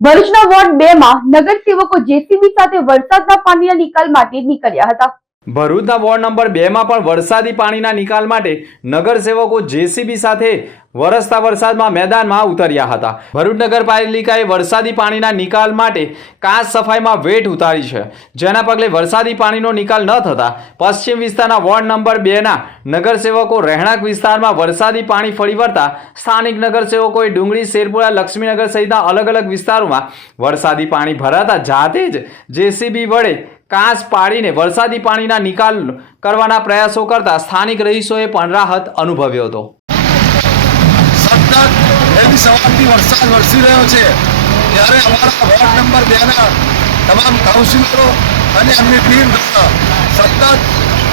ભરૂચના વોર્ડ 2 માં નગરસેવકો જેસીબી સાથે વરસાદના પાણીના નિકાલ માટે નીકળ્યા હતા। ભરૂચના વોર્ડ નંબર 2 માં પણ વરસાદી પાણીના નિકાલ માટે નગરસેવકો જેસીબી સાથે વરસતા વરસાદમાં મેદાનમાં ઉતર્યા હતા। ભરૂચ નગરપાલિકાએ વરસાદી પાણીના નિકાલ માટે કાચ સફાઈમાં વેટ ઉતારી છે, જેના પગલે વરસાદી પાણીનો નિકાલ ન થતા પશ્ચિમ વિસ્તારના વોર્ડ નંબર 2 ના નગરસેવકો રહેણાંક વિસ્તારમાં વરસાદી પાણી ફરી વળતા સ્થાનિક નગરસેવકોએ ડુંગળી, શેરપુરા, લક્ષ્મીનગર સહિતના અલગ અલગ વિસ્તારોમાં વરસાદી પાણી ભરાતા જાતે જ જેસીબી વડે કાચ પાડીને વરસાદી પાણીના નિકાલ કરવાના પ્રયાસો કરતા સ્થાનિક રહીશોએ પણ રાહત અનુભવ્યો હતો। સતત વહેલી સવારથી વરસાદ વરસી રહ્યો છે, ત્યારે અમારા વોર્ડ નંબર 2ના તમામ કાઉન્સિલરો અને એમની ટીમ દ્વારા સતત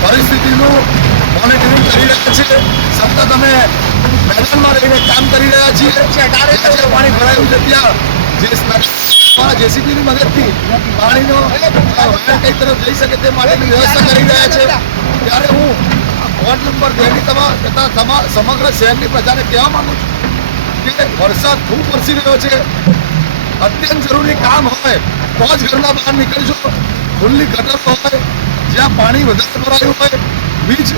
પરિસ્થિતિનું મોનિટરિંગ કરી રહ્યા છે। સતત અમે મેદાનમાં રહીને કામ કરી રહ્યા છીએ। જ્યાં પાણી ભરાયું છે ત્યાં જેસીબીની મદદથી પાણીનો વાયર કઈ તરફ જઈ શકે તે માટેની વ્યવસ્થા કરી રહ્યા છે। ત્યારે હું વોર્ડ નંબર 2ની તથા સમગ્ર શહેરની પ્રજાને કહેવા માંગુ છું કે વરસાદ ખૂબ વરસી રહ્યો છે। અત્યંત જરૂરી કામ હોય તો જ ઘરના બહાર નીકળજો। ખુલ્લી ગટર હોય, જ્યાં પાણી વધારે ભરાયું હોય, વીજ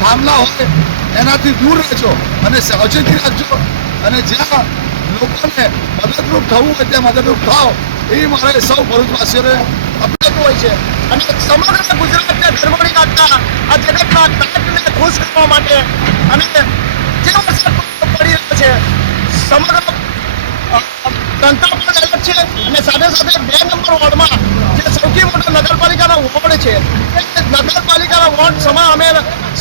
થાંભલા હોય, એનાથી દૂર રહેજો અને સાવચેતી રાખજો। અને જ્યાં લોકોને મદદરૂપ થવું હોય ત્યાં મદદરૂપ થાવ, એ મારે સૌ ભરૂચવાસીઓને અપીલ હોય છે। અને સમગ્ર ગુજરાતને ગરબડી નાખતા આ જગતના તાજને ખુશ કરવા માટે અને જે વરસાદ પડી રહ્યો છે, સમગ્ર તંત્ર પણ અલગ છે અને સાથે સાથે 2 નંબર વોર્ડમાં જે સૌથી મોટો નગરપાલિકાનો વોર્ડ છે, એ નગરપાલિકાના વોર્ડ સમા અમે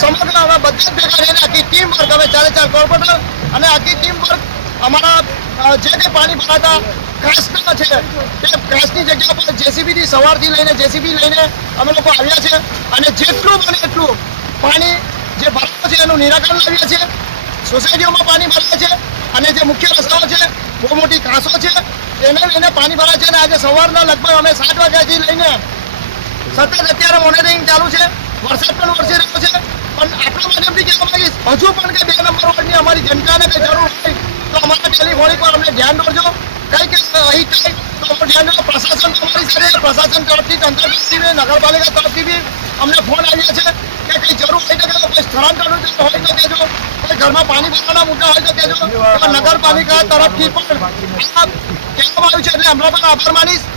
સમગ્ર અમે બધા ભેગા રહીને આખી ટીમ વર્ક, અમે 4 કોર્પોરેટર અને આખી ટીમ વર્ક અમારા જે તે પાણી ભરાતા કાચના છે તે કાચની જગ્યા પર જેસીબીથી સવારથી લઈને જેસીબી લઈને અમે લોકો આવ્યા છે અને જેટલું બને એટલું પાણી જે ભરાયું છે એનું નિરાકરણ લાવીએ છીએ। સોસાયટીઓમાં પાણી ભરાય છે અને જે મુખ્ય રસ્તાઓ છે, બહુ મોટી કાંસો છે, એને લઈને પાણી ભરાય છે। અને આજે સવારના લગભગ અમે 7 વાગ્યાથી લઈને સતત અત્યારે મોનિટરિંગ ચાલુ છે। વરસાદ પણ વરસી રહ્યો છે, પણ આપણા માધ્યમથી કહેવા માંગીશ હજુ પણ કે 2 નંબર વોર્ડની અમારી જનતાને કંઈ જરૂર હોય તો અમારા ટેલિફોનિક પર અમને ધ્યાન દોરજો। કંઈક અહીં કંઈક તો ધ્યાન દો। પ્રશાસન તમારી સાથે, પ્રશાસન તરફથી, તંત્ર તરફથી, નગરપાલિકા તરફથી બી અમને ફોન આવ્યા છે કે કંઈ જરૂર હોય તો કહેજો, કોઈ સ્થળાંતરનું હોય તો કહેજો, કોઈ ઘરમાં પાણી ભરવાના મુદ્દા હોય તો કહેજો। નગરપાલિકા તરફથી પણ કહેવામાં આવ્યું છે, એટલે હમણાં પણ આભાર માનીશ।